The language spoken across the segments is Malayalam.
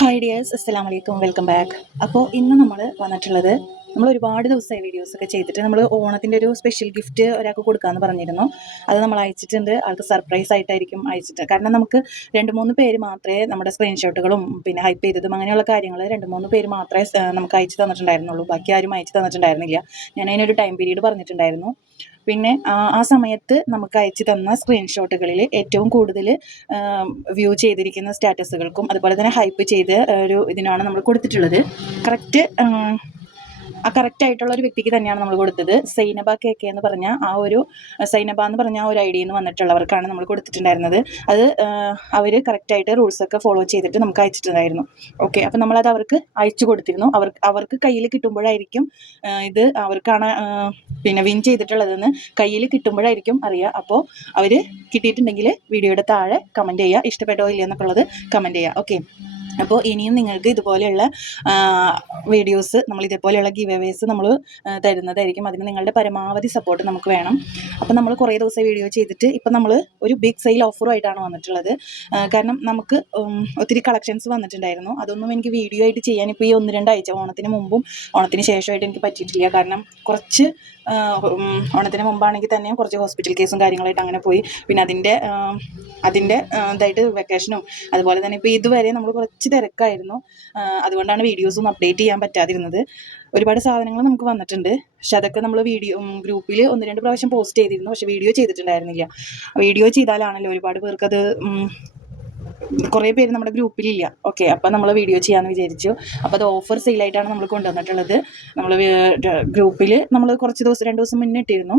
ഹായ് ഡിയേഴ്സ്, അസ്സലാമു അലൈക്കും, വെൽക്കം ബാക്ക്. അപ്പോൾ ഇന്ന് നമ്മൾ വന്നിട്ടുള്ളത്, നമ്മൾ ഒരുപാട് ദിവസമായി വീഡിയോസൊക്കെ ചെയ്തിട്ട് നമ്മൾ ഓണത്തിൻ്റെ ഒരു സ്പെഷ്യൽ ഗിഫ്റ്റ് ഒരാൾക്ക് കൊടുക്കാമെന്ന് പറഞ്ഞിരുന്നു. അത് നമ്മൾ അയച്ചിട്ടുണ്ട്. ആൾക്ക് സർപ്രൈസ് ആയിട്ടായിരിക്കും അയച്ചിട്ട്, കാരണം നമുക്ക് 2-3 പേര് മാത്രമേ നമ്മുടെ സ്ക്രീൻഷോട്ടുകളും പിന്നെ ഹൈപ്പ് ചെയ്തതും അങ്ങനെയുള്ള കാര്യങ്ങൾ 2-3 പേര് മാത്രമേ നമുക്ക് അയച്ചു തന്നിട്ടുണ്ടായിരുന്നുള്ളൂ. ബാക്കി ആരും അയച്ചു തന്നിട്ടുണ്ടായിരുന്നില്ല. ഞാൻ അതിനൊരു ടൈം പീരീഡ് പറഞ്ഞിട്ടുണ്ടായിരുന്നു. പിന്നെ ആ സമയത്ത് നമുക്ക് അയച്ചു തന്ന സ്ക്രീൻഷോട്ടുകളിൽ ഏറ്റവും കൂടുതൽ വ്യൂ ചെയ്തിരിക്കുന്ന സ്റ്റാറ്റസുകൾക്കും അതുപോലെ തന്നെ ഹൈപ്പ് ചെയ്ത് ഒരു ഇതിനാണ് നമ്മൾ കൊടുത്തിട്ടുള്ളത്. കറക്റ്റായിട്ടുള്ള ഒരു വ്യക്തിക്ക് തന്നെയാണ് നമ്മൾ കൊടുത്തത്. സൈനബ KK എന്ന് പറഞ്ഞ സൈനബ എന്ന് പറഞ്ഞ ഒരു ഐഡിയിൽ നിന്ന് വന്നിട്ടുള്ളവർക്കാണ് നമ്മൾ കൊടുത്തിട്ടുണ്ടായിരുന്നത്. അത് അവർ കറക്റ്റായിട്ട് റൂൾസൊക്കെ ഫോളോ ചെയ്തിട്ട് നമുക്ക് അയച്ചിട്ടുണ്ടായിരുന്നു. ഓക്കെ, അപ്പം നമ്മളത് അവർക്ക് അയച്ചു കൊടുത്തിരുന്നു. അവർക്ക് കയ്യിൽ കിട്ടുമ്പോഴായിരിക്കും ഇത് അവർക്കാണ് പിന്നെ വിൻ ചെയ്തിട്ടുള്ളതെന്ന് കയ്യിൽ കിട്ടുമ്പോഴായിരിക്കും അറിയുക. അപ്പോൾ അവർ കിട്ടിയിട്ടുണ്ടെങ്കിൽ വീഡിയോയുടെ താഴെ കമൻറ്റ് ചെയ്യുക, ഇഷ്ടപ്പെട്ടോ ഇല്ലയെന്നൊക്കെ ഉള്ളത് കമൻറ്റ് ചെയ്യുക. ഓക്കെ, അപ്പോൾ ഇനിയും നിങ്ങൾക്ക് ഇതുപോലെയുള്ള വീഡിയോസ്, നമ്മൾ ഇതേപോലെയുള്ള ഗിവ് അവേസ് നമ്മൾ തരുന്നതായിരിക്കും. അതിന് നിങ്ങളുടെ പരമാവധി സപ്പോർട്ട് നമുക്ക് വേണം. അപ്പോൾ നമ്മൾ കുറേ ദിവസം വീഡിയോ ചെയ്തിട്ട് ഇപ്പം നമ്മൾ ഒരു ബിഗ് സെയിൽ ഓഫറുമായിട്ടാണ് വന്നിട്ടുള്ളത്. കാരണം നമുക്ക് ഒത്തിരി കളക്ഷൻസ് വന്നിട്ടുണ്ടായിരുന്നു. അതൊന്നും എനിക്ക് വീഡിയോ ആയിട്ട് ചെയ്യാൻ ഇപ്പോൾ ഈ 1-2 ആഴ്ച, ഓണത്തിന് മുമ്പും ഓണത്തിന് ശേഷമായിട്ട് എനിക്ക് പറ്റിയിട്ടില്ല. കാരണം കുറച്ച് ഓണത്തിന് മുമ്പാണെങ്കിൽ തന്നെയും കുറച്ച് ഹോസ്പിറ്റൽ കേസും കാര്യങ്ങളായിട്ട് അങ്ങനെ പോയി. പിന്നെ അതിൻ്റെ ഇതായിട്ട് വെക്കേഷനും അതുപോലെ തന്നെ ഇപ്പോൾ ഇതുവരെ നമ്മൾ കുറച്ച് തിരക്കായിരുന്നു. അതുകൊണ്ടാണ് വീഡിയോസൊന്നും അപ്ഡേറ്റ് ചെയ്യാൻ പറ്റാതിരുന്നത്. ഒരുപാട് സാധനങ്ങൾ നമുക്ക് വന്നിട്ടുണ്ട്. പക്ഷെ അതൊക്കെ നമ്മൾ ഗ്രൂപ്പിൽ 1-2 പ്രാവശ്യം പോസ്റ്റ് ചെയ്തിരുന്നു. പക്ഷെ വീഡിയോ ചെയ്തിട്ടുണ്ടായിരുന്നില്ല. വീഡിയോ ചെയ്താലാണല്ലോ ഒരുപാട് പേർക്കത്, കുറേ പേര് നമ്മുടെ ഗ്രൂപ്പിലില്ല. ഓക്കെ, അപ്പം നമ്മൾ വീഡിയോ ചെയ്യാമെന്ന് വിചാരിച്ചു. അപ്പോൾ അത് ഓഫർ സെയിലായിട്ടാണ് നമ്മൾ കൊണ്ടുവന്നിട്ടുള്ളത്. നമ്മൾ ഗ്രൂപ്പിൽ നമ്മൾ കുറച്ച് ദിവസം 2 ദിവസം മുന്നേ ഇട്ടിരുന്നു.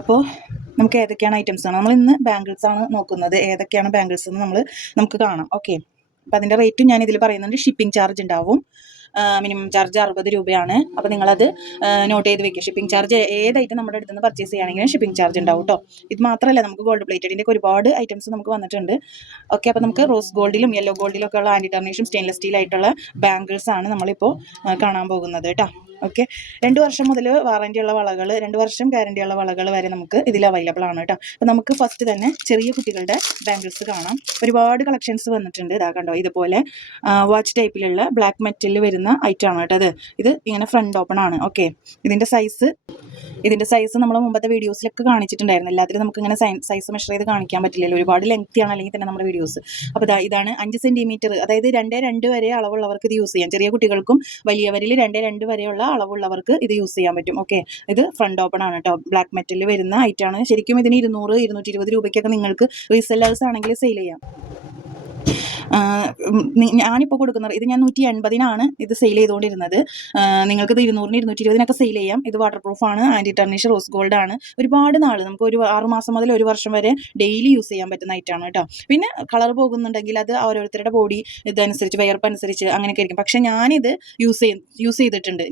അപ്പോൾ നമുക്ക് ഏതൊക്കെയാണ് ഐറ്റംസ് ആണ്, നമ്മൾ ഇന്ന് ബാംഗിൾസ് ആണ് നോക്കുന്നത്. ഏതൊക്കെയാണ് ബാംഗിൾസ് എന്ന് നമുക്ക് കാണാം. ഓക്കെ, അപ്പോൾ അതിൻ്റെ റേറ്റും ഞാൻ ഇതിൽ പറയുന്നുണ്ട്. ഷിപ്പിംഗ് ചാർജ് ഉണ്ടാവും. മിനിമം ചാർജ് 60 രൂപയാണ്. അപ്പോൾ നിങ്ങളത് നോട്ട് ചെയ്ത് വെക്കുക. ഷിപ്പിംഗ് ചാർജ് ഏതായിട്ട് നമ്മുടെ അടുത്ത് നിന്ന് പർച്ചേസ് ചെയ്യുകയാണെങ്കിലും ഷിപ്പിംഗ് ചാർജ് ഉണ്ടാവും കേട്ടോ. ഇത് മാത്രമല്ല, നമുക്ക് ഗോൾഡ് പ്ലേറ്റഡിൻ്റെ ഒരുപാട് ഐറ്റംസ് നമുക്ക് വന്നിട്ടുണ്ട്. ഓക്കെ, അപ്പോൾ നമുക്ക് റോസ് ഗോൾഡിലും യെല്ലോ ഗോൾഡിലും ഒക്കെ ഉള്ള ആൻറ്റി ടർണിഷും സ്റ്റെയിൻലെസ് സ്റ്റീൽ ആയിട്ടുള്ള ബാംഗിൾസ് ആണ് നമ്മളിപ്പോൾ കാണാൻ പോകുന്നത് കേട്ടോ. ഓക്കെ, 2 വർഷം മുതൽ വാറൻറ്റി ഉള്ള വളകൾ, 2 വർഷം ഗ്യാരണ്ടി ഉള്ള വളകൾ വരെ നമുക്ക് ഇതിൽ അവൈലബിൾ ആണ് കേട്ടോ. അപ്പോൾ നമുക്ക് ഫസ്റ്റ് തന്നെ ചെറിയ കുട്ടികളുടെ ബാംഗിൾസ് കാണാം. ഒരുപാട് കളക്ഷൻസ് വന്നിട്ടുണ്ട്. ഇതാ കണ്ടോ, ഇതുപോലെ വാച്ച് ടൈപ്പിലുള്ള ബ്ലാക്ക് മെറ്റലിൽ വരുന്ന ഐറ്റം ആണ് കേട്ടോ. ഇത് ഇങ്ങനെ ഫ്രണ്ട് ഓപ്പൺ ആണ്. ഓക്കെ, ഇതിൻ്റെ സൈസ് നമ്മൾ മുമ്പത്തെ വീഡിയോസിലൊക്കെ കാണിച്ചിട്ടുണ്ടായിരുന്നു. എല്ലാത്തിലും നമുക്ക് ഇങ്ങനെ സൈസ് മെഷർ ചെയ്ത് കാണിക്കാൻ പറ്റില്ലല്ലോ, ഒരുപാട് ലെങ്തി ആണ് അല്ലെങ്കിൽ തന്നെ നമ്മുടെ വീഡിയോസ്. അപ്പോൾ ഇതാണ് 5 സെൻറ്റിമീറ്റർ, അതായത് 2-2 വരെ അളവുള്ളവർക്ക് ഇത് യൂസ് ചെയ്യാം. ചെറിയ കുട്ടികൾക്കും വലിയവരിൽ 2-2 വരെയുള്ള അളവുള്ളവർക്ക് ഇത് യൂസ് ചെയ്യാൻ പറ്റും. ഓക്കെ, ഇത് ഫ്രണ്ട് ഓപ്പൺ ആണ് കേട്ടോ. ബ്ലാക്ക് മെറ്റലിൽ വരുന്ന ഐറ്റമാണ്. ശരിക്കും ഇതിന് 200-220 രൂപയ്ക്കൊക്കെ നിങ്ങൾക്ക് റീസെല്ലേഴ്സ് ആണെങ്കിൽ സെയിൽ ചെയ്യാം. ഞാനിപ്പോൾ കൊടുക്കുന്നത് ഇത് ഞാൻ 180-നാണ് ഇത് സെയിൽ ചെയ്തുകൊണ്ടിരുന്നത്. നിങ്ങൾക്കിത് 200-220-നൊക്കെ സെയിൽ ചെയ്യാം. ഇത് വാട്ടർ പ്രൂഫാണ്, ആൻറ്റി ടർണിഷ് റോസ് ഗോൾഡ് ആണ്. ഒരുപാട് നാൾ, നമുക്ക് ഒരു 6 മാസം മുതൽ 1 വർഷം വരെ ഡെയിലി യൂസ് ചെയ്യാൻ പറ്റുന്ന ഐറ്റമാണ് കേട്ടോ. പിന്നെ കളർ പോകുന്നുണ്ടെങ്കിൽ അത് ഓരോരുത്തരുടെ ബോഡി ഇതനുസരിച്ച്, വയർപ്പ് അനുസരിച്ച് അങ്ങനെയൊക്കെ ആയിരിക്കും. പക്ഷേ ഞാനിത് യൂസ് ചെയ്തിട്ടുണ്ട്.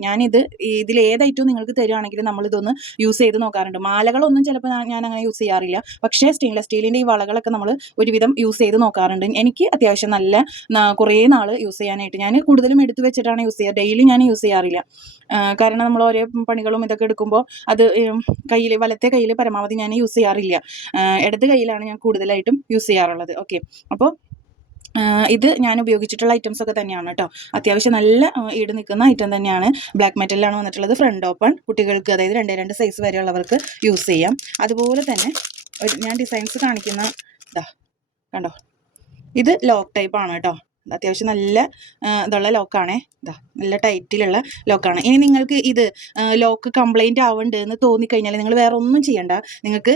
ഇതിൽ ഏതായിട്ടും നിങ്ങൾക്ക് തരുവാണെങ്കിൽ നമ്മളിതൊന്ന് യൂസ് ചെയ്ത് നോക്കാറുണ്ട്. മാലകളൊന്നും ചിലപ്പോൾ ഞാൻ അങ്ങനെ യൂസ് ചെയ്യാറില്ല. പക്ഷേ സ്റ്റെയിൻലെസ് സ്റ്റീലിൻ്റെ ഈ വളകളൊക്കെ നമ്മൾ ഒരുവിധം യൂസ് ചെയ്ത് നോക്കാറുണ്ട്. എനിക്ക് അത്യാവശ്യം നല്ല കുറേ നാൾ യൂസ് ചെയ്യാനായിട്ട് ഞാൻ കൂടുതലും എടുത്തു വെച്ചിട്ടാണ് യൂസ് ചെയ്യുക. ഡെയിലി ഞാൻ യൂസ് ചെയ്യാറില്ല. കാരണം നമ്മൾ ഓരോ പണികളും ഇതൊക്കെ എടുക്കുമ്പോൾ അത് വലത്തെ കയ്യിൽ പരമാവധി ഞാൻ യൂസ് ചെയ്യാറില്ല. ഇടത് കയ്യിലാണ് ഞാൻ കൂടുതലായിട്ടും യൂസ് ചെയ്യാറുള്ളത്. ഓക്കെ, അപ്പോൾ ഇത് ഞാൻ ഉപയോഗിച്ചിട്ടുള്ള ഐറ്റംസ് ഒക്കെ തന്നെയാണ് കേട്ടോ. അത്യാവശ്യം നല്ല ഈട് നിൽക്കുന്ന ഐറ്റം തന്നെയാണ്. ബ്ലാക്ക് മെറ്റലിലാണ് വന്നിട്ടുള്ളത്. ഫ്രണ്ട് ഓപ്പൺ, കുട്ടികൾക്ക് അതായത് 2 സൈസ് വരെയുള്ളവർക്ക് യൂസ് ചെയ്യാം. അതുപോലെ തന്നെ ഞാൻ ഡിസൈൻസ് കാണിക്കുന്ന കണ്ടോ, ഇത് ലോക്ക് ടൈപ്പ് ആണ് കേട്ടോ. അത്യാവശ്യം നല്ല ഇതുള്ള ലോക്കാണേ. നല്ല ടൈറ്റിലുള്ള ലോക്കാണ്. ഇനി നിങ്ങൾക്ക് ഇത് ലോക്ക് കംപ്ലൈൻറ്റ് ആവുന്നുണ്ട് എന്ന് തോന്നിക്കഴിഞ്ഞാൽ നിങ്ങൾ വേറെ ഒന്നും ചെയ്യണ്ട. നിങ്ങൾക്ക്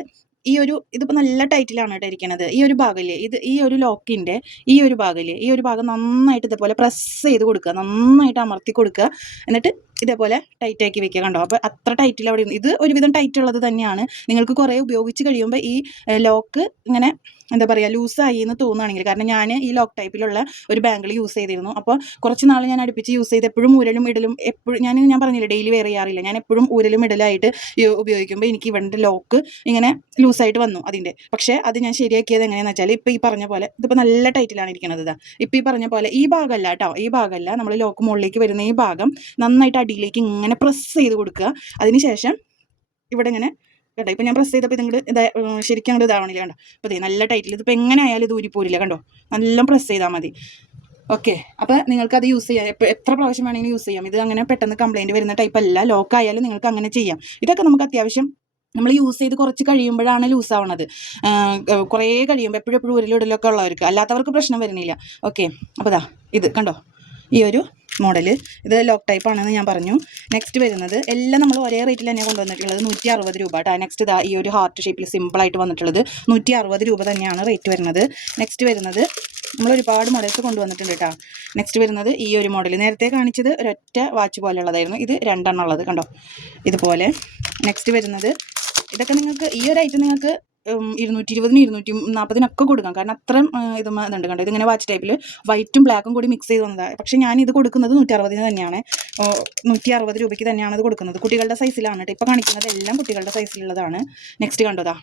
ഇതിപ്പോൾ നല്ല ടൈറ്റിലാണ് കേട്ടോ ഇരിക്കുന്നത്. ഈ ഒരു ഭാഗമില്ലേ, ഈ ഒരു ലോക്കിൻ്റെ ഈ ഒരു ഭാഗം നന്നായിട്ട് ഇതേപോലെ പ്രസ് ചെയ്ത് കൊടുക്കുക, നന്നായിട്ട് അമർത്തി കൊടുക്കുക. എന്നിട്ട് ഇതേപോലെ ടൈറ്റാക്കി വെക്കുക. കണ്ടോ, അപ്പോൾ അത്ര ടൈറ്റിൽ അവിടെ ഇത് ഒരുവിധം ടൈറ്റ് ഉള്ളത് തന്നെയാണ്. നിങ്ങൾക്ക് കുറേ ഉപയോഗിച്ച് കഴിയുമ്പോൾ ഈ ലോക്ക് ഇങ്ങനെ എന്താ പറയുക, ലൂസായി എന്ന് തോന്നുകയാണെങ്കിൽ, കാരണം ഞാൻ ഈ ലോക്ക് ടൈപ്പിലുള്ള ഒരു ബാംഗിൾ യൂസ് ചെയ്തിരുന്നു. അപ്പോൾ കുറച്ച് നാൾ ഞാൻ അടുപ്പിച്ച് യൂസ് ചെയ്ത് എപ്പോഴും ഊരലും ഇടലും, എപ്പോഴും ഞാൻ പറഞ്ഞില്ല ഡെയിലി വെയർ ചെയ്യാറില്ല. ഞാൻ എപ്പോഴും ഊരലും ഇടലായിട്ട് ഉപയോഗിക്കുമ്പോൾ എനിക്ക് ഇവിടെ ലോക്ക് ഇങ്ങനെ ലൂസായിട്ട് വന്നു അതിൻ്റെ. പക്ഷേ അത് ഞാൻ ശരിയാക്കിയത് എങ്ങനെയാണെന്ന് വെച്ചാൽ, ഇപ്പോൾ ഈ പറഞ്ഞ പോലെ ഇതിപ്പോൾ നല്ല ടൈറ്റിലാണ് ഇരിക്കുന്നത്. ഇപ്പോൾ ഈ പറഞ്ഞ പോലെ ഈ ഭാഗമല്ല കേട്ടോ, ഈ ഭാഗമല്ല, നമ്മൾ ലോക്ക് മുകളിലേക്ക് വരുന്ന ഈ ഭാഗം നന്നായിട്ട് അടിയിലേക്ക് ഇങ്ങനെ പ്രസ് ചെയ്ത് കൊടുക്കുക. അതിനുശേഷം ഇവിടെ ഇങ്ങനെ കേട്ടോ, ഇപ്പോൾ ഞാൻ പ്രസ് ചെയ്തപ്പോൾ ശരിക്കും അങ്ങോട്ട് ഇതാവണില്ല. കണ്ടോ, അപ്പോൾ നല്ല ടൈറ്റിൽ ഇതിപ്പോൾ എങ്ങനെ ആയാലും ഇത് ഊരിപ്പോരില്ല. കണ്ടോ, നല്ല പ്രസ് ചെയ്താൽ മതി. ഓക്കെ. അപ്പോൾ നിങ്ങൾക്കത് യൂസ് ചെയ്യാം, എത്ര പ്രാവശ്യം വേണമെങ്കിലും യൂസ് ചെയ്യാം. ഇത് അങ്ങനെ പെട്ടെന്ന് കംപ്ലയിൻറ്റ് വരുന്ന ടൈപ്പ് അല്ല. ലോക്ക് ആയാലും നിങ്ങൾക്ക് അങ്ങനെ ചെയ്യാം. ഇതൊക്കെ നമുക്ക് അത്യാവശ്യം നമ്മൾ യൂസ് ചെയ്ത് കുറച്ച് കഴിയുമ്പോഴാണ് ലൂസ് ആവണത്. കുറേ കഴിയുമ്പോൾ എപ്പോഴും ഉരുളിടലൊക്കെ ഉള്ളവർക്ക്, അല്ലാത്തവർക്ക് പ്രശ്നം വരുന്നില്ല. ഓക്കെ. അപ്പോൾ ഇതാ ഇത് കണ്ടോ, ഈ ഒരു മോഡൽ ഇത് ലോക്ക് ടൈപ്പ് ആണെന്ന് ഞാൻ പറഞ്ഞു. നെക്സ്റ്റ് വരുന്നത് എല്ലാം നമ്മൾ ഒരേ റേറ്റിൽ തന്നെ കൊണ്ടുവന്നിട്ടുള്ളത് 160 രൂപ കേട്ടോ. നെക്സ്റ്റ് ഇതാ ഈ ഒരു ഹാർട്ട് ഷേപ്പിൽ സിമ്പിളായിട്ട് വന്നിട്ടുള്ളത് 160 രൂപ തന്നെയാണ് റേറ്റ് വരുന്നത്. നെക്സ്റ്റ് വരുന്നത് നമ്മൾ ഒരുപാട് മോഡൽസ് കൊണ്ടുവന്നിട്ടുണ്ട് കേട്ടോ. നെക്സ്റ്റ് വരുന്നത് ഈ ഒരു മോഡൽ, നേരത്തെ കാണിച്ചത് ഒരൊറ്റ വാച്ച് പോലെയുള്ളതായിരുന്നു, ഇത് 2 എണ്ണം ഉള്ളത് കണ്ടോ ഇതുപോലെ. നെക്സ്റ്റ് വരുന്നത് ഇതൊക്കെ നിങ്ങൾക്ക് ഈ ഒരു ഐറ്റം നിങ്ങൾക്ക് 220-ന് 240-നൊക്കെ കൊടുക്കാം. കാരണം അത്രയും ഇതുണ്ട് കണ്ടോ. ഇതിങ്ങനെ വാച്ച് ടൈപ്പിൽ വൈറ്റും ബ്ലാക്കും കൂടി മിക്സ് ചെയ്ത് വന്നതാണ്. പക്ഷേ ഞാനിത് കൊടുക്കുന്നത് 160-ന് തന്നെയാണ്. 160 രൂപയ്ക്ക് തന്നെയാണ് ഇത് കൊടുക്കുന്നത്. കുട്ടികളുടെ സൈസിലാണ് കേട്ടോ ഇപ്പോൾ കാണിക്കുന്നത്, എല്ലാം കുട്ടികളുടെ സൈസിലുള്ളതാണ്. നെക്സ്റ്റ് കണ്ടോതാ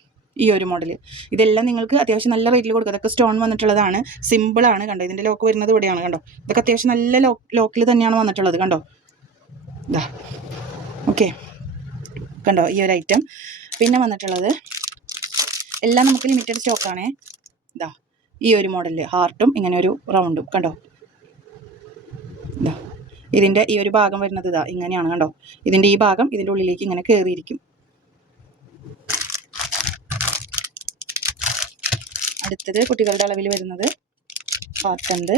ഈ ഒരു മോഡൽ, ഇതെല്ലാം നിങ്ങൾക്ക് അത്യാവശ്യം നല്ല റേറ്റിൽ കൊടുക്കുക. അതൊക്കെ സ്റ്റോൺ വന്നിട്ടുള്ളതാണ്, സിമ്പിളാണ് കണ്ടോ. ഇതിൻ്റെ ലോക്ക് വരുന്നത് ഇവിടെയാണ് കണ്ടോ. ഇതൊക്കെ അത്യാവശ്യം നല്ല ലോക്കിൽ തന്നെയാണ് വന്നിട്ടുള്ളത് കണ്ടോ. ഇതാ ഓക്കെ കണ്ടോ ഈ ഒരു ഐറ്റം. പിന്നെ വന്നിട്ടുള്ളത് എല്ലാം നമുക്ക് ലിമിറ്റഡ് സ്റ്റോക്കാണേ. ഇതാ ഈ ഒരു മോഡലിൽ ഹാർട്ടും ഇങ്ങനെ ഒരു റൗണ്ടും കണ്ടോ. ഇതാ ഇതിൻ്റെ ഈ ഒരു ഭാഗം വരുന്നത് ഇതാ ഇങ്ങനെയാണ് കണ്ടോ. ഇതിൻ്റെ ഈ ഭാഗം ഇതിൻ്റെ ഉള്ളിലേക്ക് ഇങ്ങനെ കയറിയിരിക്കും. അടുത്തത് കുട്ടികളുടെ അളവിൽ വരുന്നത് ഹാർട്ടുണ്ട്.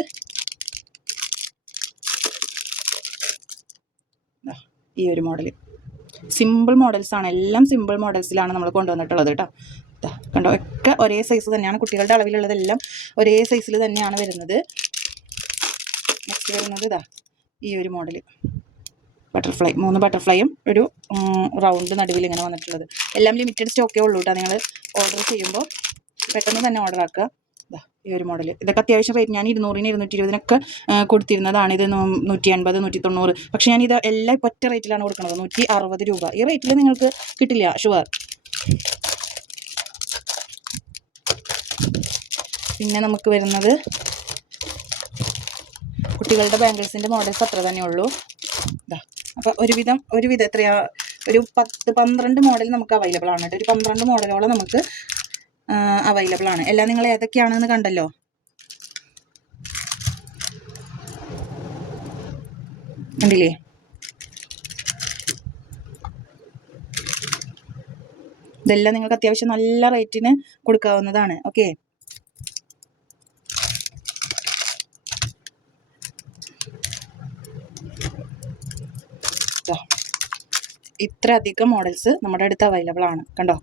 ഈ ഒരു മോഡൽ സിമ്പിൾ മോഡൽസാണ്, എല്ലാം സിമ്പിൾ മോഡൽസിലാണ് നമ്മൾ കൊണ്ടുവന്നിട്ടുള്ളത് കേട്ടോ. കണ്ടോ ഒക്കെ ഒരേ സൈസ് തന്നെയാണ്, കുട്ടികളുടെ അളവിലുള്ളതെല്ലാം ഒരേ സൈസിൽ തന്നെയാണ് വരുന്നത്. നെക്സ്റ്റ് വരുന്നത് ഇതാ ഈ ഒരു മോഡൽ ബട്ടർഫ്ലൈ, 3 ബട്ടർഫ്ലൈയും ഒരു റൗണ്ട് നടുവിൽ ഇങ്ങനെ വന്നിട്ടുള്ളത്. എല്ലാം ലിമിറ്റഡ് സ്റ്റോക്കേ ഉള്ളൂ കേട്ടോ. നിങ്ങൾ ഓർഡർ ചെയ്യുമ്പോൾ പെട്ടെന്ന് തന്നെ ഓർഡർ ആക്കുക. ഈ ഒരു മോഡൽ ഇതൊക്കെ അത്യാവശ്യം റേറ്റ് ഞാൻ 200-ന് 220-നൊക്കെ കൊടുത്തിരുന്നതാണ്. ഇത് 180, 190. പക്ഷേ ഞാനിത് എല്ലാം ഒറ്റ റേറ്റിലാണ് കൊടുക്കുന്നത്, 160 രൂപ. ഈ റേറ്റിൽ നിങ്ങൾക്ക് കിട്ടില്ല ഷുവർ. പിന്നെ നമുക്ക് വരുന്നത് കുട്ടികളുടെ ബാംഗിൾസിൻ്റെ മോഡൽസ് അത്ര തന്നെ ഉള്ളൂ. ഇതാ അപ്പോൾ ഒരുവിധം എത്രയാ ഒരു 10-12 മോഡൽ നമുക്ക് അവൈലബിൾ ആണ് കേട്ടോ. ഒരു 12 മോഡലോളം നമുക്ക് അവൈലബിൾ ആണ്. എല്ലാം നിങ്ങൾ ഏതൊക്കെയാണെന്ന് കണ്ടല്ലോ. കണ്ടില്ലേ. ഇതെല്ലാം നിങ്ങൾക്ക് അത്യാവശ്യം നല്ല റേറ്റിന് കൊടുക്കാവുന്നതാണ്. ഓക്കെ. ഇത്ര അധികം മോഡൽസ് നമ്മുടെ അടുത്ത് അവൈലബിൾ ആണ് കണ്ടോ.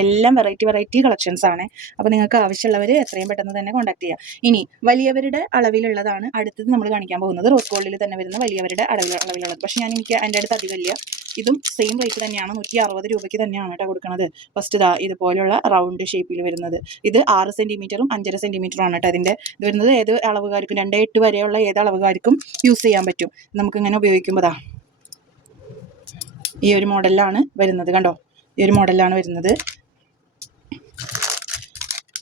എല്ലാം വെറൈറ്റി കളക്ഷൻസ് ആണ്. അപ്പോൾ നിങ്ങൾക്ക് ആവശ്യമുള്ളവർ എത്രയും പെട്ടെന്ന് തന്നെ കോൺടാക്ട് ചെയ്യുക. ഇനി വലിയവരുടെ അളവിലുള്ളതാണ് അടുത്തത് നമ്മൾ കാണിക്കാൻ പോകുന്നത്. റോസ് ഗോൾഡിൽ തന്നെ വരുന്ന വലിയവരുടെ അളവിലുള്ളത്. പക്ഷേ എനിക്ക് എൻ്റെ അടുത്ത് അധികമില്ല. ഇതും സെയിം റേറ്റ് തന്നെയാണ്, 160 രൂപയ്ക്ക് തന്നെയാണ് കേട്ടോ കൊടുക്കുന്നത്. ഫസ്റ്റ് ഇതാ ഇതുപോലെയുള്ള റൗണ്ട് ഷേപ്പിൽ വരുന്നത്. ഇത് 6 സെൻറ്റിമീറ്ററും 5.5 സെൻറ്റിമീറ്ററും ആണ് കേട്ടോ ഇതിൻ്റെ ഇത് വരുന്നത്. ഏത് അളവുകാർക്കും 2-8 വരെയുള്ള ഏത് അളവുകാർക്കും യൂസ് ചെയ്യാൻ പറ്റും. നമുക്കിങ്ങനെ ഉപയോഗിക്കുമ്പോൾ ദാ ഈ ഒരു മോഡലിലാണ് വരുന്നത് കണ്ടോ. ഈ ഒരു മോഡലിലാണ് വരുന്നത്.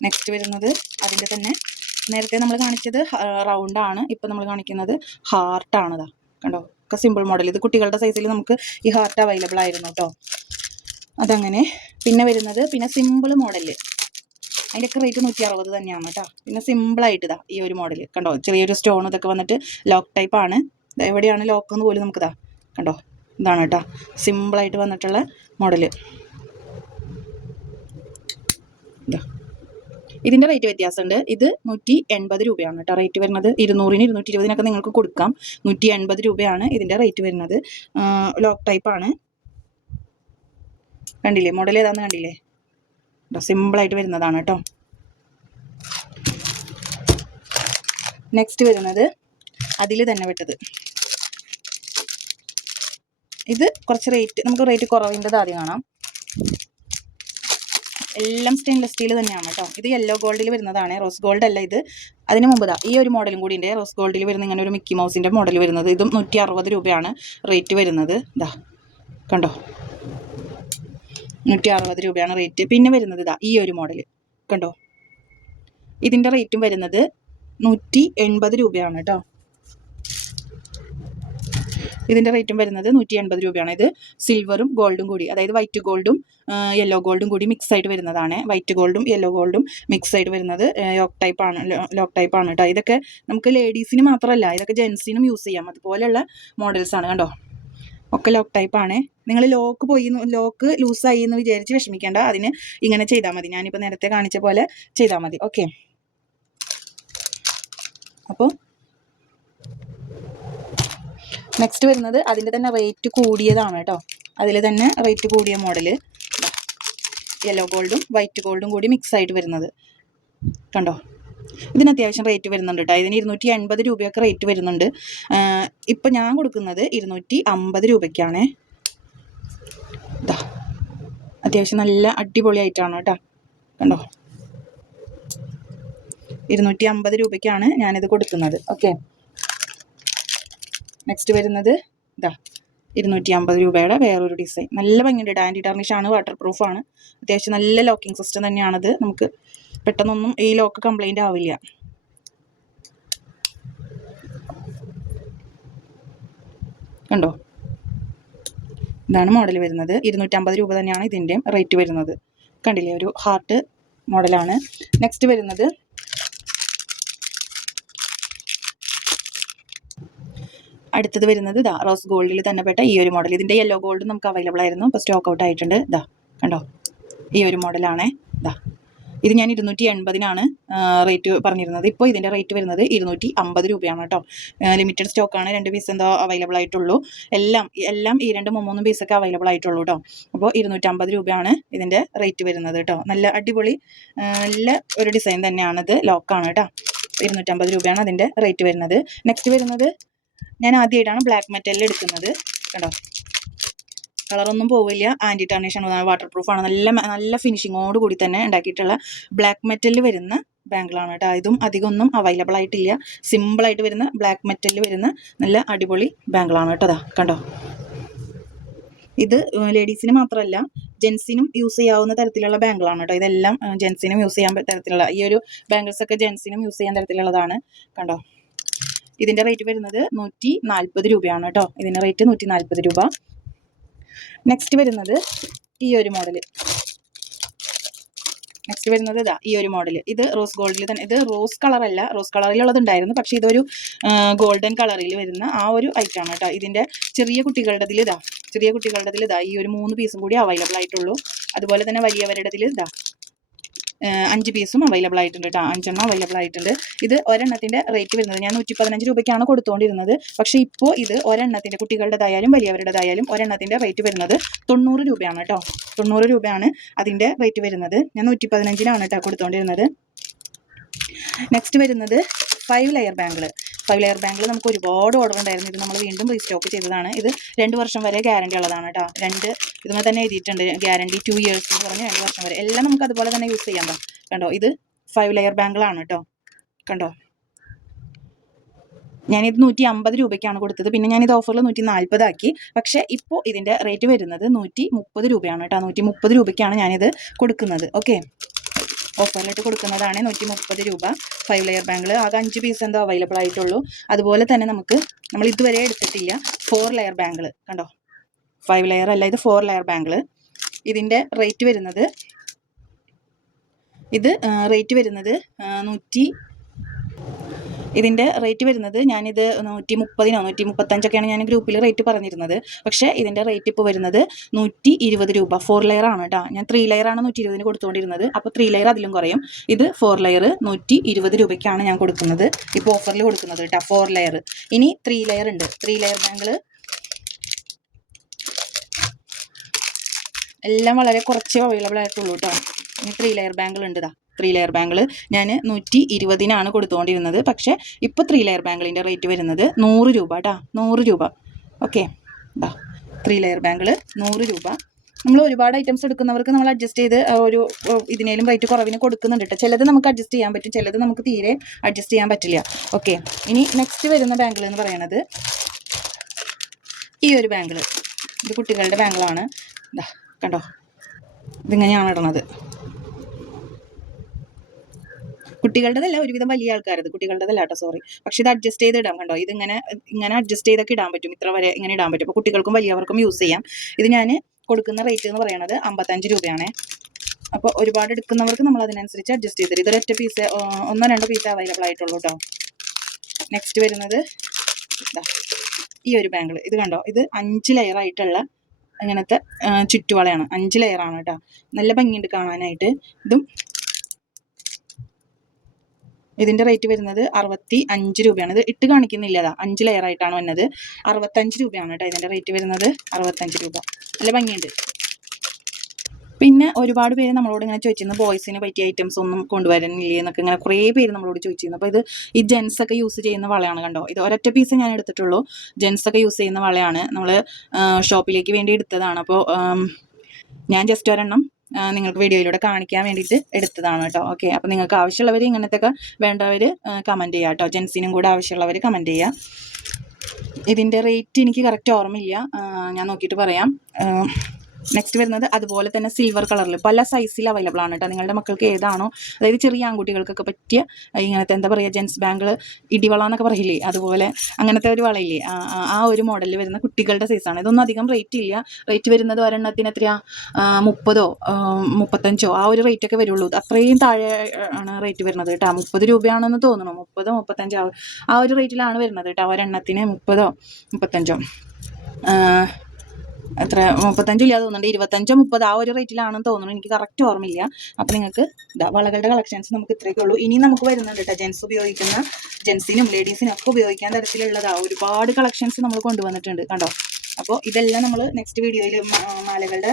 നെക്സ്റ്റ് വരുന്നത് അതിൻ്റെ തന്നെ നേരത്തെ നമ്മൾ കാണിച്ചത് റൗണ്ടാണ്, ഇപ്പം നമ്മൾ കാണിക്കുന്നത് ഹാർട്ടാണ്. ഇതാ കണ്ടോ ഒക്കെ സിമ്പിൾ മോഡൽ. ഇത് കുട്ടികളുടെ സൈസിൽ നമുക്ക് ഈ ഹാർട്ട് അവൈലബിൾ ആയിരുന്നു കേട്ടോ. അതങ്ങനെ പിന്നെ വരുന്നത് പിന്നെ സിമ്പിൾ മോഡല്, അതിൻ്റെയൊക്കെ റേറ്റ് 160 തന്നെയാണ് കേട്ടോ. പിന്നെ സിമ്പിളായിട്ട് ഇതാ ഈ ഒരു മോഡൽ കണ്ടോ, ചെറിയൊരു സ്റ്റോൺ ഇതൊക്കെ വന്നിട്ട് ലോക്ക് ടൈപ്പാണ്. എവിടെയാണ് ലോക്ക് എന്ന് പോലും നമുക്കിതാ കണ്ടോ. ഇതാണ് കേട്ടോ സിമ്പിളായിട്ട് വന്നിട്ടുള്ള മോഡല്. ഇതാ ഇതിൻ്റെ റേറ്റ് വ്യത്യാസമുണ്ട്. ഇത് 180 രൂപയാണ് കേട്ടോ റേറ്റ് വരുന്നത്. 200-ന് 220-നൊക്കെ നിങ്ങൾക്ക് കൊടുക്കാം. 180 രൂപയാണ് ഇതിൻ്റെ റേറ്റ് വരുന്നത്. ലോക്ക് ടൈപ്പാണ്. കണ്ടില്ലേ മോഡൽ ഏതാണെന്ന് കണ്ടില്ലേ. സിമ്പിളായിട്ട് വരുന്നതാണ് കേട്ടോ. നെക്സ്റ്റ് വരുന്നത് അതിൽ തന്നെ വിട്ടത്. ഇത് കുറച്ച് നമുക്ക് റേറ്റ് കുറവിൻ്റെത് ആദ്യം കാണാം. എല്ലാം സ്റ്റെയിൻലെസ് സ്റ്റീൽ തന്നെയാണ് കേട്ടോ. ഇത് യെല്ലോ ഗോൾഡിൽ വരുന്നതാണ്, റോസ് ഗോൾഡ് അല്ല ഇത്. അതിന് മുമ്പ് ഈ ഒരു മോഡലും കൂടി ഉണ്ട്, റോസ് ഗോൾഡിൽ വരുന്ന ഇങ്ങനെ ഒരു മിക്കി മൗസിൻ്റെ മോഡൽ വരുന്നത്. ഇതും 160 രൂപയാണ് റേറ്റ് വരുന്നത്. ഇതാ കണ്ടോ 160 രൂപയാണ് റേറ്റ്. പിന്നെ വരുന്നത് ഇതാ ഈ ഒരു മോഡൽ കണ്ടോ. ഇതിൻ്റെ റേറ്റും വരുന്നത് 180 രൂപയാണ് കേട്ടോ. ഇതിൻ്റെ റേറ്റും വരുന്നത് 180 രൂപയാണ്. ഇത് സിൽവറും ഗോൾഡും കൂടി, അതായത് വൈറ്റ് ഗോൾഡും യെല്ലോ ഗോൾഡും കൂടി മിക്സ് ആയിട്ട് വരുന്നതാണ്. വൈറ്റ് ഗോൾഡും യെല്ലോ ഗോൾഡും മിക്സ് ആയിട്ട് വരുന്നത് ലോക്ക് ടൈപ്പാണ് കേട്ടോ. ഇതൊക്കെ നമുക്ക് ലേഡീസിന് മാത്രമല്ല, ഇതൊക്കെ ജെൻസിനും യൂസ് ചെയ്യാം. അതുപോലെയുള്ള മോഡൽസാണ് കണ്ടോ. ഒക്കെ ലോക്ക് ടൈപ്പാണ്. നിങ്ങൾ ലോക്ക് ലൂസായി എന്ന് വിചാരിച്ച് വിഷമിക്കേണ്ട. അതിന് ഇങ്ങനെ ചെയ്താൽ മതി. ഞാനിപ്പോൾ നേരത്തെ കാണിച്ച പോലെ ചെയ്താൽ മതി. ഓക്കെ. അപ്പോൾ നെക്സ്റ്റ് വരുന്നത് അതിൻ്റെ തന്നെ റേറ്റ് കൂടിയതാണ് കേട്ടോ. അതിൽ തന്നെ റേറ്റ് കൂടിയ മോഡൽ യെല്ലോ ഗോൾഡും വൈറ്റ് ഗോൾഡും കൂടി മിക്സ് ആയിട്ട് വരുന്നത് കണ്ടോ. ഇതിന് അത്യാവശ്യം റേറ്റ് വരുന്നുണ്ട് കേട്ടോ. ഇതിന് 280 രൂപയൊക്കെ റേറ്റ് വരുന്നുണ്ട്. ഇപ്പം ഞാൻ കൊടുക്കുന്നത് 250 രൂപയ്ക്കാണ്. അത്യാവശ്യം നല്ല അടിപൊളിയായിട്ടാണ് കേട്ടോ. കണ്ടോ, 250 രൂപയ്ക്കാണ് ഞാനിത് കൊടുക്കുന്നത്. ഓക്കെ. നെക്സ്റ്റ് വരുന്നത് 250 രൂപയുടെ വേറൊരു ഡിസൈൻ. നല്ല ഭംഗിയുണ്ട്. ആൻറ്റി ടാർണിഷാണ്, വാട്ടർ പ്രൂഫാണ്. അത്യാവശ്യം നല്ല ലോക്കിംഗ് സിസ്റ്റം തന്നെയാണത്. നമുക്ക് പെട്ടെന്നൊന്നും ഈ ലോക്ക് കംപ്ലൈൻ്റ് ആവില്ല. കണ്ടോ, ഇതാണ് മോഡൽ വരുന്നത്. 250 രൂപ തന്നെയാണ് ഇതിൻ്റെയും റേറ്റ് വരുന്നത്. കണ്ടില്ലേ, ഒരു ഹാർട്ട് മോഡലാണ്. നെക്സ്റ്റ് വരുന്നത് അടുത്തത് വരുന്നത് റോസ് ഗോൾഡിൽ തന്നെ പെട്ട ഈ ഒരു മോഡൽ. ഇതിൻ്റെ യെല്ലോ ഗോൾഡ് നമുക്ക് അവൈലബിൾ ആയിരുന്നു, ഇപ്പോൾ സ്റ്റോക്ക് ഔട്ട് ആയിട്ടുണ്ട്. കണ്ടോ, ഈ ഒരു മോഡലാണ്. ഇത് ഞാൻ 280-നാണ് റേറ്റ് പറഞ്ഞിരുന്നത്. ഇപ്പോൾ ഇതിൻ്റെ റേറ്റ് വരുന്നത് 250 രൂപയാണ് കേട്ടോ. ലിമിറ്റഡ് സ്റ്റോക്കാണ്. 2 പീസ് എന്തോ അവൈലബിൾ ആയിട്ടുള്ളൂ. എല്ലാം ഈ 2-3 പീസൊക്കെ അവൈലബിൾ ആയിട്ടുള്ളൂ കേട്ടോ. അപ്പോൾ 250 രൂപയാണ് ഇതിൻ്റെ റേറ്റ് വരുന്നത് കേട്ടോ. നല്ല അടിപൊളി നല്ല ഒരു ഡിസൈൻ തന്നെയാണിത്. ലോക്കാണ് കേട്ടോ. 250 രൂപയാണ് അതിൻ്റെ റേറ്റ് വരുന്നത്. നെക്സ്റ്റ് വരുന്നത് ഞാൻ ആദ്യമായിട്ടാണ് ബ്ലാക്ക് മെറ്റലിൽ എടുക്കുന്നത്. കണ്ടോ, കളറൊന്നും പോവില്ല. ആൻറ്റി ടാർണിഷാണ്, വാട്ടർ പ്രൂഫാണ്. നല്ല ഫിനിഷിങ്ങോട് കൂടി തന്നെ ഉണ്ടാക്കിയിട്ടുള്ള ബ്ലാക്ക് മെറ്റലിൽ വരുന്ന ബാങ്കിളാണ് കേട്ടോ. ഇതും അധികമൊന്നും അവൈലബിൾ ആയിട്ടില്ല. സിമ്പിളായിട്ട് വരുന്ന ബ്ലാക്ക് മെറ്റലിൽ വരുന്ന നല്ല അടിപൊളി ബാങ്കിളാണ് കേട്ടോ. കണ്ടോ, ഇത് ലേഡീസിന് മാത്രമല്ല ജെൻസിനും യൂസ് ചെയ്യാവുന്ന തരത്തിലുള്ള ബാങ്കിളാണ് കേട്ടോ. ഇതെല്ലാം ജെൻസിനും യൂസ് ചെയ്യാൻ തരത്തിലുള്ള ഈ ഒരു ബാങ്കിൾസൊക്കെ ജെൻസിനും യൂസ് ചെയ്യാൻ തരത്തിലുള്ളതാണ്. കണ്ടോ, ഇതിൻ്റെ റേറ്റ് വരുന്നത് 140 രൂപയാണ് കേട്ടോ. ഇതിൻ്റെ റേറ്റ് 140 രൂപ. നെക്സ്റ്റ് വരുന്നത് ഈ ഒരു മോഡൽ. ഈ ഒരു മോഡൽ. ഇത് റോസ് ഗോൾഡിൽ തന്നെ. ഇത് റോസ് കളറല്ല, റോസ് കളറിലുള്ളത് ഉണ്ടായിരുന്നു, പക്ഷേ ഇതൊരു ഗോൾഡൻ കളറിൽ വരുന്ന ആ ഒരു ഐറ്റമാണ് കേട്ടോ. ഇതിൻ്റെ ചെറിയ കുട്ടികളുടേതിൽ ഈ ഒരു 3 പീസും കൂടി അവൈലബിൾ ആയിട്ടുള്ളൂ. അതുപോലെ തന്നെ വലിയവരുടേതിൽ 5 പീസും അവൈലബിൾ ആയിട്ടുണ്ട് കേട്ടോ. 5 എണ്ണം അവൈലബിൾ ആയിട്ടുണ്ട്. ഇത് ഒരെണ്ണത്തിൻ്റെ റേറ്റ് വരുന്നത് ഞാൻ 115 രൂപയ്ക്കാണ് കൊടുത്തുകൊണ്ടിരുന്നത്. പക്ഷേ ഇപ്പോൾ ഇത് ഒരെണ്ണത്തിൻ്റെ, കുട്ടികളുടേതായാലും വലിയവരുടേതായാലും ഒരെണ്ണത്തിൻ്റെ റേറ്റ് വരുന്നത് 90 രൂപയാണ് കേട്ടോ. 90 രൂപയാണ് അതിൻ്റെ റേറ്റ് വരുന്നത്. ഞാൻ 115-നാണ് കേട്ടോ കൊടുത്തുകൊണ്ടിരുന്നത്. നെക്സ്റ്റ് വരുന്നത് 5 ലെയർ ബാങ്കിൾ. 5 ലെയർ ബാങ്കിൾ നമുക്ക് ഒരുപാട് ഓർഡർ ഉണ്ടായിരുന്നു. ഇത് നമ്മൾ വീണ്ടും റീസ്റ്റോക്ക് ചെയ്തതാണ്. ഇത് 2 വർഷം വരെ ഗ്യാരണ്ടി ഉള്ളതാണ് കേട്ടോ. ഇതുമായി തന്നെ എഴുതിയിട്ടുണ്ട് ഗ്യാരണ്ടി 2 ഇയേഴ്സ് എന്ന് പറഞ്ഞ് 2 വർഷം വരെ. എല്ലാം നമുക്ക് അതുപോലെ തന്നെ യൂസ് ചെയ്യാം. കണ്ടോ, ഇത് 5 ലെയർ ബാങ്കിളാണ് കേട്ടോ. കണ്ടോ, ഞാനിത് 150 രൂപയ്ക്കാണ് കൊടുത്തത്. പിന്നെ ഞാനിത് ഓഫറിൽ 140 ആക്കി. പക്ഷേ ഇപ്പോൾ ഇതിൻ്റെ റേറ്റ് വരുന്നത് 130 രൂപയാണ് കേട്ടോ. 130 രൂപയ്ക്കാണ് ഞാനിത് കൊടുക്കുന്നത്. ഓക്കെ, ഓഫറിലിട്ട് കൊടുക്കുന്നതാണ് 130 രൂപ. 5 ലെയർ ബാങ്കിൾ ആകെ 5 പീസ് എന്തോ അവൈലബിൾ ആയിട്ടുള്ളൂ. അതുപോലെ തന്നെ നമ്മൾ ഇതുവരെ എടുത്തിട്ടില്ല 4 ലെയർ ബാങ്കിൾ. കണ്ടോ, 5 ലെയർ അല്ല, ഇത് 4 ലെയർ ബാങ്കിൾ. ഇതിൻ്റെ റേറ്റ് വരുന്നത് ഞാനിത് 130-നോ 135-ഒക്കെയാണ് ഞാൻ ഗ്രൂപ്പിൽ റേറ്റ് പറഞ്ഞിരുന്നത്. പക്ഷേ ഇതിൻ്റെ റേറ്റ് ഇപ്പോൾ വരുന്നത് 120 രൂപ. 4 ലെയർ ആണ് കേട്ടോ. ഞാൻ 3 ലെയറാണ് 120-ന് കൊടുത്തുകൊണ്ടിരുന്നത്. അപ്പോൾ 3 ലെയർ അതിലും കുറയും. ഇത് 4 ലെയർ 120 രൂപയ്ക്കാണ് ഞാൻ കൊടുക്കുന്നത്. ഇപ്പോൾ ഓഫറിൽ കൊടുക്കുന്നത് കേട്ടോ. 4 ലെയർ. ഇനി 3 ലെയർ ഉണ്ട്. 3 ലെയർ ബാങ്കിൾ എല്ലാം വളരെ കുറച്ച് അവൈലബിൾ ആയിട്ടുള്ളൂ കേട്ടോ. ഇനി 3 ലെയർ ബാങ്കിൾ ഉണ്ട്. 3 ലെയർ ബാങ്കിൾ ഞാൻ 120-നാണ് കൊടുത്തുകൊണ്ടിരുന്നത്. പക്ഷേ ഇപ്പോൾ 3 ലെയർ ബാങ്കിളിൻ്റെ റേറ്റ് വരുന്നത് 100 രൂപ കേട്ടോ. 100 രൂപ. ഓക്കെ, 3 ലെയർ ബാങ്കിൾ 100 രൂപ. നമ്മൾ ഒരുപാട് ഐറ്റംസ് എടുക്കുന്നവർക്ക് നമ്മൾ അഡ്ജസ്റ്റ് ചെയ്ത് ഒരു ഇതിനേലും റേറ്റ് കുറവിന് കൊടുക്കുന്നുണ്ട് കേട്ടോ. ചിലത് നമുക്ക് അഡ്ജസ്റ്റ് ചെയ്യാൻ പറ്റും, ചിലത് നമുക്ക് തീരെ അഡ്ജസ്റ്റ് ചെയ്യാൻ പറ്റില്ല. ഓക്കെ, ഇനി നെക്സ്റ്റ് വരുന്ന ബാങ്കിൾ എന്ന് പറയുന്നത് ഈ ഒരു ബാങ്കിൾ. ഇത് കുട്ടികളുടെ ബാങ്കിളാണ്. കണ്ടോ, ഇതിങ്ങനെയാണ് ഇടുന്നത്. കുട്ടികളുടേതല്ല, ഒരുവിധം വലിയ ആൾക്കാരത്, കുട്ടികളുടേതല്ല കേട്ടോ, സോറി. പക്ഷെ ഇത് അഡ്ജസ്റ്റ് ചെയ്ത് ഇടാം, കണ്ടോ, ഇങ്ങനെ അഡ്ജസ്റ്റ് ചെയ്തൊക്കെ ഇടാൻ പറ്റും, ഇത്ര വരെ ഇങ്ങനെ ഇടാൻ പറ്റും. അപ്പോൾ കുട്ടികൾക്കും വലിയവർക്കും യൂസ് ചെയ്യാം. ഇത് ഞാൻ കൊടുക്കുന്ന റേറ്റ് എന്ന് പറയുന്നത് 55 രൂപയാണേ. അപ്പോൾ ഒരുപാട് എടുക്കുന്നവർക്ക് നമ്മൾ അതിനനുസരിച്ച് അഡ്ജസ്റ്റ് ചെയ്ത് തരും. ഇതൊരൊറ്റ പീസ്, 1-2 പീസ് അവൈലബിൾ ആയിട്ടുള്ളൂ കേട്ടോ. നെക്സ്റ്റ് വരുന്നത് ഈ ഒരു ബാങ്കിൾ, ഇത് കണ്ടോ, ഇത് 5 ലെയർ ആയിട്ടുള്ള അങ്ങനത്തെ ചുറ്റുവളയാണ്. 5 ലെയറാണ് കേട്ടോ, നല്ല ഭംഗിയുണ്ട് കാണാനായിട്ട്. ഇതിൻ്റെ റേറ്റ് വരുന്നത് 65 രൂപയാണ്. ഇത് ഇട്ട് കാണിക്കുന്നില്ല, 5 ലെയർ ആയിട്ടാണ് വന്നത്. 65 രൂപയാണ് കേട്ടോ ഇതിൻ്റെ റേറ്റ് വരുന്നത്, 65 രൂപ. നല്ല ഭംഗിയുണ്ട്. പിന്നെ ഒരുപാട് പേര് നമ്മളോട് ഇങ്ങനെ ചോദിച്ചിരുന്നു, ബോയ്സിന് പറ്റിയ ഐറ്റംസ് ഒന്നും കൊണ്ടുവരുന്നില്ലേ എന്നൊക്കെ ഇങ്ങനെ കുറേ പേര് നമ്മളോട് ചോദിച്ചിരുന്നു. അപ്പോൾ ഇത് ഈ ജെൻസ് ഒക്കെ യൂസ് ചെയ്യുന്ന വളയാണ്, കണ്ടോ, ഇത് ഒരൊറ്റ പീസ് ഞാൻ എടുത്തിട്ടുള്ളൂ. ജെൻസ് ഒക്കെ യൂസ് ചെയ്യുന്ന വളയാണ്, നമ്മൾ ഷോപ്പിലേക്ക് വേണ്ടി എടുത്തതാണ്. അപ്പോൾ ഞാൻ ജസ്റ്റ് ഒരെണ്ണം നിങ്ങൾക്ക് വീഡിയോയിലൂടെ കാണിക്കാൻ വേണ്ടിയിട്ട് എടുത്തതാണ് കേട്ടോ. ഓക്കെ, അപ്പോൾ നിങ്ങൾക്ക് ആവശ്യമുള്ളവർ, ഇങ്ങനത്തെ ഒക്കെ വേണ്ടവർ കമൻറ്റ് ചെയ്യുക കേട്ടോ. ജെൻസിനും കൂടെ ആവശ്യമുള്ളവർ കമൻറ്റ് ചെയ്യുക. ഇതിൻ്റെ റേറ്റ് എനിക്ക് കറക്റ്റ് ഓർമ്മയില്ല, ഞാൻ നോക്കിയിട്ട് പറയാം. നെക്സ്റ്റ് വരുന്നത് അതുപോലെ തന്നെ സിൽവർ കളറിൽ പല സൈസിൽ അവൈലബിൾ ആണ് കേട്ടോ. നിങ്ങളുടെ മക്കൾക്ക് ഏതാണോ, അതായത് ചെറിയ ആൺകുട്ടികൾക്കൊക്കെ പറ്റിയ ഇങ്ങനത്തെ എന്താ പറയുക, ജെൻസ് ബാങ്കിൾ, ഇടിവള എന്നൊക്കെ പറയില്ലേ, അതുപോലെ അങ്ങനത്തെ ഒരു വളയില്ലേ, ആ ഒരു മോഡലിൽ വരുന്ന കുട്ടികളുടെ സൈസാണ്. ഇതൊന്നും അധികം റേറ്റ് ഇല്ല. റേറ്റ് വരുന്നത് ഒരെണ്ണത്തിന് എത്രയാ, 30 35 ആ ഒരു റേറ്റൊക്കെ വരുള്ളൂ. അത്രയും താഴെ ആണ് റേറ്റ് വരുന്നത് കേട്ടോ. 30 രൂപയാണെന്ന് തോന്നുന്നു, 30 35 ആ ഒരു റേറ്റിലാണ് വരുന്നത് കേട്ടോ. ഒരെണ്ണത്തിന് 30 35 എത്ര, 35 ഇല്ല തോന്നുന്നുണ്ട്, 25 30 ആ ഒരു റേറ്റിലാണെന്ന് തോന്നുന്നു, എനിക്ക് കറക്റ്റ് ഓർമ്മയില്ല. അപ്പോൾ നിങ്ങൾക്ക് വളകളുടെ കളക്ഷൻസ് നമുക്ക് ഇത്രയൊക്കെ ഉള്ളൂ. ഇനി നമുക്ക് വരുന്നുണ്ട് കേട്ടോ, ജെൻസിനും ലേഡീസിനും ഒക്കെ ഉപയോഗിക്കാൻ തരത്തിലുള്ളതാണ് ഒരുപാട് കളക്ഷൻസ് നമ്മൾ കൊണ്ടുവന്നിട്ടുണ്ട്, കണ്ടോ. അപ്പോൾ ഇതെല്ലാം നമ്മൾ നെക്സ്റ്റ് വീഡിയോയിൽ മാലകളുടെ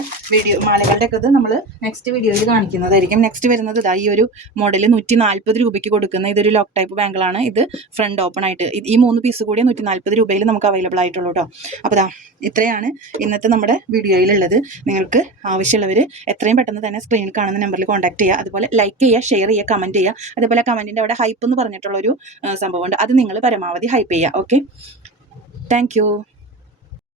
ഒക്കെ ഇത് നമ്മൾ നെക്സ്റ്റ് വീഡിയോയിൽ കാണിക്കുന്നതായിരിക്കും. നെക്സ്റ്റ് വരുന്നത് ഈ ഒരു മോഡൽ 140 രൂപയ്ക്ക് കൊടുക്കുന്ന ഇതൊരു ലോക്ക് ടൈപ്പ് ബാങ്കിളാണ്. ഇത് ഫ്രണ്ട് ഓപ്പൺ ആയിട്ട് ഈ 3 പീസ് കൂടി 140 രൂപയിൽ നമുക്ക് അവൈലബിൾ ആയിട്ടുള്ളൂ കേട്ടോ. അപ്പോൾ ഇത്രയാണ് ഇന്നത്തെ നമ്മുടെ വീഡിയോയിലുള്ളത്. നിങ്ങൾക്ക് ആവശ്യമുള്ളവർ എത്രയും പെട്ടെന്ന് തന്നെ സ്ക്രീനിൽ കാണുന്ന നമ്പറിൽ കോൺടാക്ട് ചെയ്യുക. അതുപോലെ ലൈക്ക് ചെയ്യുക, ഷെയർ ചെയ്യുക, കമൻറ്റ് ചെയ്യുക. അതുപോലെ കമൻറ്റിൻ്റെ അവിടെ ഹൈപ്പ് എന്ന് പറഞ്ഞിട്ടുള്ളൊരു സംഭവമുണ്ട്, അത് നിങ്ങൾ പരമാവധി ഹൈപ്പ് ചെയ്യുക. Okay, thank you.